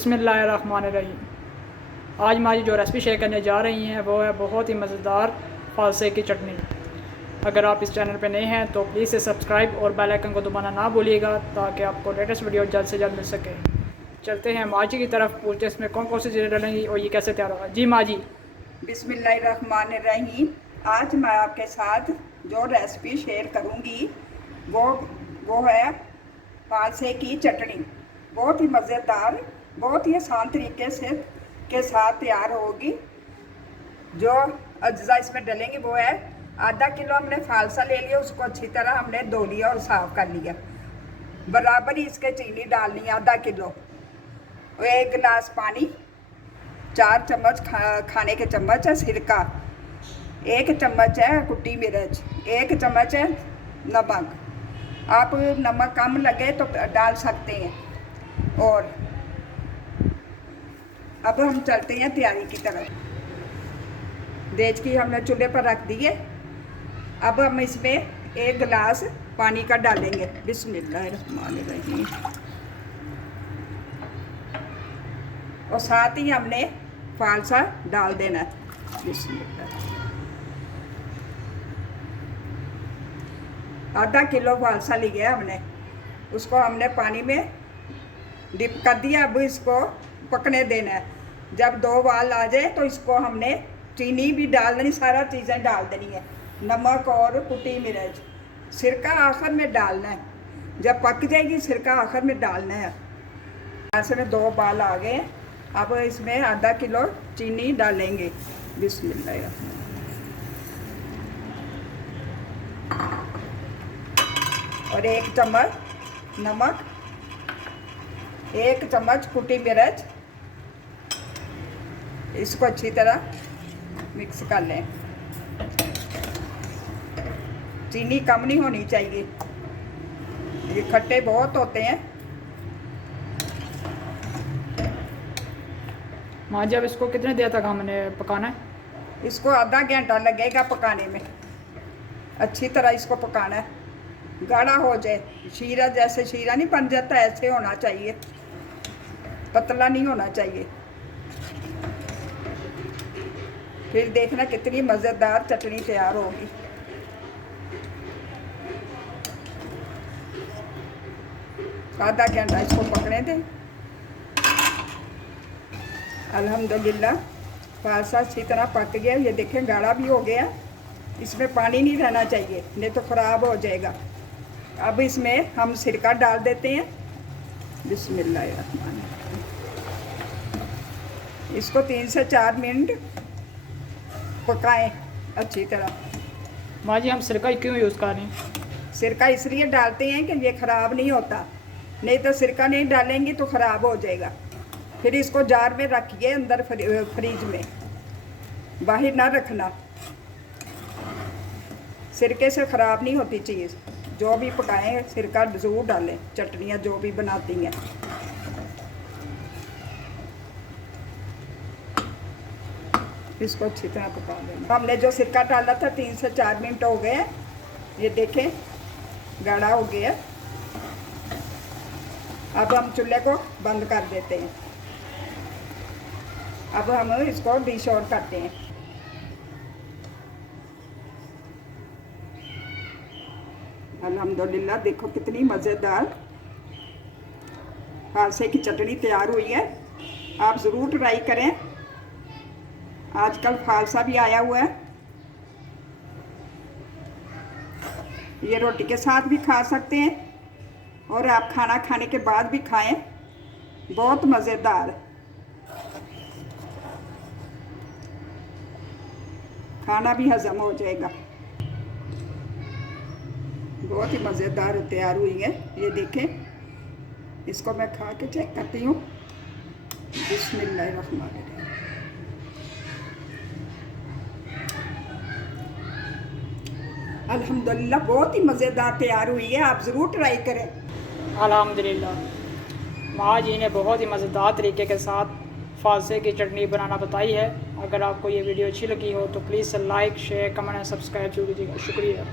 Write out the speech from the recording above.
बिस्मिल्लाहिर्रहमानिर्रहीम। आज हमारी जो रेसिपी शेयर करने जा रही हैं वो है बहुत ही मज़ेदार फालसे की चटनी। अगर आप इस चैनल पर नए हैं तो प्लीज़ से सब्सक्राइब और बेल आइकन को दबाना ना भूलिएगा ताकि आपको लेटेस्ट वीडियो जल्द से जल्द मिल सके। चलते हैं माँ जी की तरफ, पूछते इसमें कौन कौन सी चीज़ें डालेंगी और ये कैसे तैयार होगा। जी माँ जी। बिस्मिल्लाहिर्रहमानिर्रहीम। आज मैं आपके साथ जो रेसिपी शेयर करूंगी वो है फालसे की चटनी। बहुत ही मज़ेदार, बहुत ही आसान तरीके से के साथ तैयार होगी। जो अज्जा इसमें डलेंगे वो है आधा किलो हमने फालसा ले लिया, उसको अच्छी तरह हमने धो लिया और साफ़ कर लिया। बराबर ही इसके चीनी डालनी है आधा किलो, 1 गिलास पानी, 4 चम्मच खाने के चम्मच है सिरका, 1 चम्मच है कुटी मिर्च, 1 चम्मच है नमक। आप नमक कम लगे तो डाल सकते हैं। और अब हम चलते हैं तैयारी की तरफ। देचकी हमने चूल्हे पर रख दी है। अब हम इसमें 1 गिलास पानी का डालेंगे। बिस्मिल्लाहिर्रहमानिर्रहीम। और साथ ही हमने फालसा डाल देना है। बिस्मिल्लाह। आधा किलो फालसा लिया हमने, उसको हमने पानी में डिप कर दिया। अब इसको पकने देना है। जब 2 उबाल आ जाए तो इसको हमने चीनी भी डाल देनी, सारा चीज़ें डाल देनी है, नमक और कुटी मिर्च। सिरका आखिर में डालना है, जब पक जाएगी सिरका आखिर में डालना है। ऐसे में 2 उबाल आ गए। अब इसमें आधा किलो चीनी डालेंगे। बिस्मिल्लाह। और 1 चम्मच नमक, 1 चम्मच कुटी मिर्च। इसको अच्छी तरह मिक्स कर लें। चीनी कम नहीं होनी चाहिए, ये खट्टे बहुत होते हैं। माँ जी अब इसको कितने देर तक हमने पकाना है? इसको आधा घंटा लगेगा पकाने में। अच्छी तरह इसको पकाना है, गाढ़ा हो जाए। शीरा जैसे शीरा नहीं बन जाता ऐसे होना चाहिए, पतला नहीं होना चाहिए। फिर देखना कितनी मज़ेदार चटनी तैयार होगी। आधा घंटा इसको पकने दें। अल्हम्दुलिल्लाह फालसा अच्छी तरह पक गया। ये देखें गाढ़ा भी हो गया। इसमें पानी नहीं रहना चाहिए, नहीं तो ख़राब हो जाएगा। अब इसमें हम सिरका डाल देते हैं। बिस्मिल्लाहिर्रहमानिर्रहीम। इसको 3 से 4 मिनट पकाएं अच्छी तरह। माँ जी हम सिरका क्यों यूज़ कर रहे हैं? सिरका इसलिए डालते हैं कि ये ख़राब नहीं होता, नहीं तो सिरका नहीं डालेंगे तो ख़राब हो जाएगा। फिर इसको जार में रखिए, अंदर फ्रिज में, बाहर ना रखना। सिरके से ख़राब नहीं होती चीज़। जो भी पकाएं सिरका ज़रूर डालें, चटनियाँ जो भी बनाती हैं। इसको अच्छी तरह पका लेना। हमने जो सिरका डाला था 3 से 4 मिनट हो गए। ये देखें गाढ़ा हो गया। अब हम चूल्हे को बंद कर देते हैं। अब हम इसको डिश आउट करते हैं। अल्हम्दुलिल्लाह देखो कितनी मज़ेदार फालसे की चटनी तैयार हुई है। आप ज़रूर ट्राई करें। आजकल फालसा भी आया हुआ है, ये रोटी के साथ भी खा सकते हैं और आप खाना खाने के बाद भी खाएं। बहुत मज़ेदार, खाना भी हजम हो जाएगा। बहुत ही मज़ेदार तैयार हुई है। ये देखें, इसको मैं खा के चेक करती हूँ। बिस्मिल्लाहिर्रहमानिर्रहीम। अल्हम्दुलिल्लाह बहुत ही मज़ेदार तैयार हुई है। आप ज़रूर ट्राई करें। अल्हम्दुलिल्लाह माँ जी ने बहुत ही मज़ेदार तरीके के साथ फालसे की चटनी बनाना बताई है। अगर आपको ये वीडियो अच्छी लगी हो तो प्लीज़ लाइक, शेयर, कमेंट और सब्सक्राइब जरूर कीजिएगा। शुक्रिया।